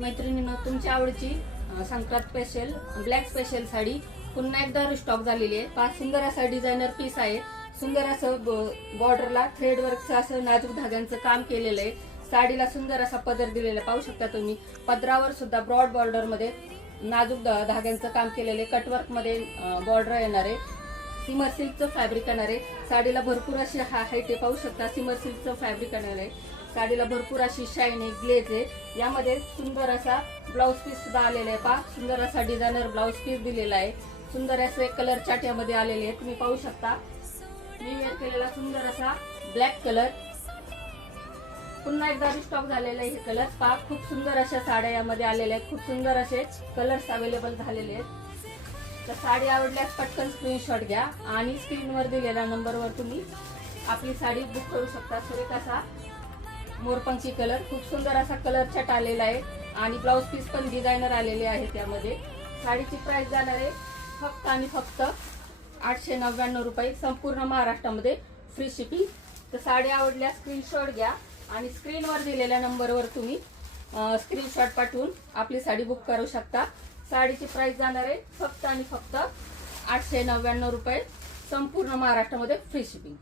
मैत्रिणींनो, तुमच्या आवडीची Sankrant special black special sari पुन्हा एकदा रिस्टॉक झालेली आहे। पहा, सुंदर असा डिझायनर पीस आहे। सुंदर असं बॉर्डरला थ्रेड वर्कचं असं नाजूक धाग्यांचं काम केलेलं आहे। साडीला सुंदर असा पदर दिलेला पाहू शकता तुम्ही। पदरावर सुद्धा ब्रॉड बॉर्डर मध्ये नाजूक धाग्यांचं काम केलेलं आहे। कटवर्क मध्ये बॉर्डर येणार आहे। सिमर सिल्कचं फॅब्रिक येणार आहे। साडीला भरपूर अशी हाईट आहे, पाहू शकता। सिमर सिल्कचं फॅब्रिक येणार आहे। साडीला भरपूर अशी शाईन आहे, ग्लेज आहे। यामध्ये सुंदर असा ब्लाउज पीस सुद्धा आलेला आहे। पहा, सुंदर असा डिझायनर ब्लाउज पीस दिलेला आहे। सुंदर असे कलर चाट्यामध्ये आलेले आहेत, तुम्ही पाहू शकता। मी वेअर केलेला सुंदर असा ब्लॅक कलर पुन्हा एकदा रिस्टॉक झालेला आहे। हे कलर पहा, खूप सुंदर अशा साड्या यामध्ये आलेल्या आहेत। खूप सुंदर असे कलर्स अवेलेबल झालेले आहेत। तर साडी आवडल्यास पटकन स्क्रीनशॉट घ्या आणि स्क्रीनवर दिलेल्या नंबरवर तुम्ही आपली साडी बुक करू शकता। सुरेख असा मोरपंखी कलर, खूप सुंदर असा कलर चट आलेला आहे आणि ब्लाउज पीस पण डिझायनर आलेले आहे। त्यामध्ये साडीची प्राइस जाणार आहे फक्त आणि फक्त 899 रुपये, संपूर्ण महाराष्ट्रामध्ये फ्री शिपिंग। तर साडी आवडल्यास स्क्रीनशॉट घ्या आणि स्क्रीनवर दिलेल्या नंबरवर तुम्ही स्क्रीनशॉट पाठवून आपली साडी बुक करू शकता। साडीची प्राइस जाणार आहे फक्त आणि फक्त 899 रुपये, संपूर्ण महाराष्ट्रामध्ये फ्री शिपिंग।